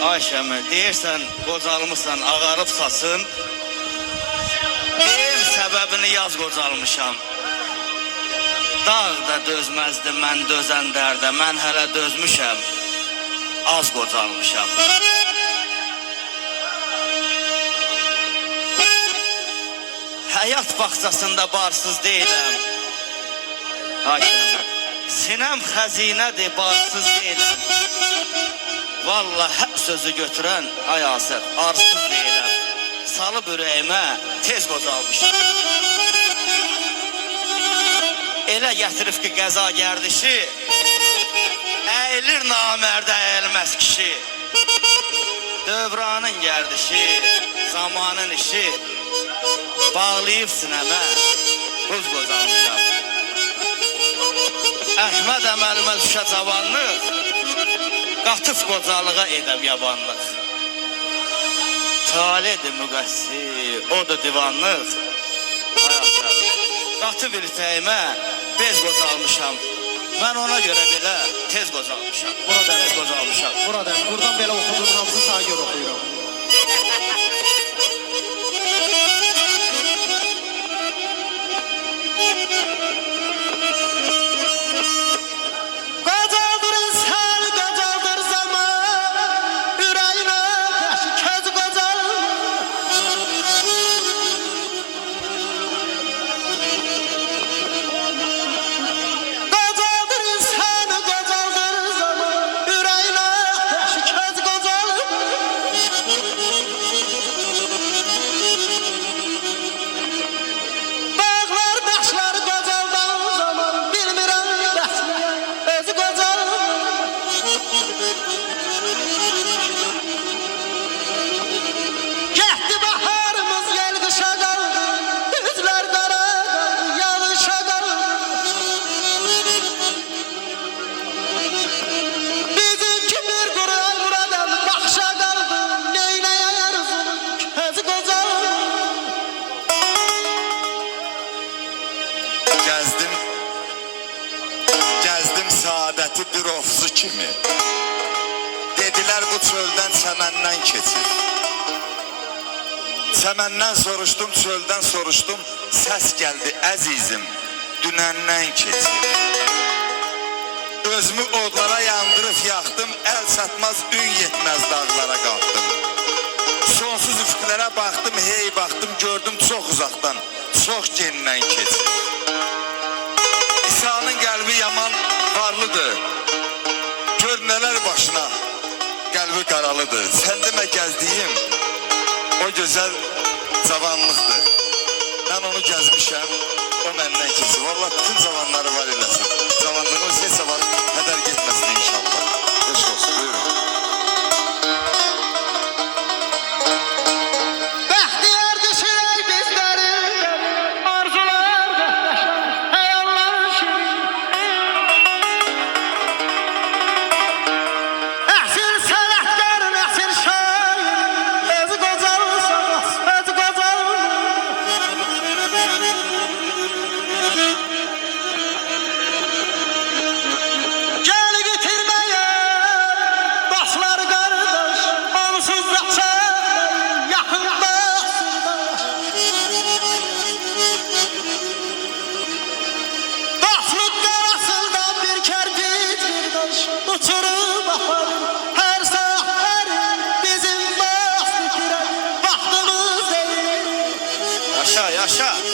Ayşəmi, deyirsən, qocalmışsan, ağarıb saçın. Deyim, səbəbini yaz qocalmışam. Dağ da dözməzdi mən dözən dərdə, mən hələ dözmüşəm, az qocalmışam. Həyat baxçasında barsız deyiləm. Ayşəmi, sinəm xəzinədir, barsız deyiləm. Vallahi hep sözü götürən, ay Asır, arsız deyiləm. Salıb ürəyimə tez qocalmışam. Elə gətirib ki, qəza gərdişi, əyilir namərdə əyilməz kişi. Dövranın gərdişi, zamanın işi, bağlayıb sinəmə, buz qocalmışam. Əhməd əməlimə düşə cavanlıq, qatıf qocalığa edəm yabanlıq. Taledir müqəssir, odur divanlıq. Hayata, qatı bir təyimə bez qocalmışam. Mən ona görə belə tez qocalmışam. Buradan belə oxuduğun hamısı sana görə oxuyuram. Gəzdim saadəti bir ofzu kimi. Dedilər bu çöldən çəməndən keçir. Çəməndən soruşdum, çöldən soruşdum. Səs gəldi əzizim, dünəndən keçir. Özümü odlara yandırıb yaxdım, əl çatmaz, ün yetməz dağlara qalxdım. Sonsuz üfqlərə baxdım, hey baxdım, gördüm çox uzaqdan, çox gendən keçir. İsa'nın qəlbi yaman varlıdır. Gör nələr başına, qəlbi qaralıdır. Sən demə gəzdiyim o gözəl cavanlıqdır. Mən onu gəzmişəm, o məndən keçir. Vallahi bütün cavanları var eləsin. Cavanlığımız heç zaman hədər getməsin inşallah. Hoş olsun, buyurun. Yaşa.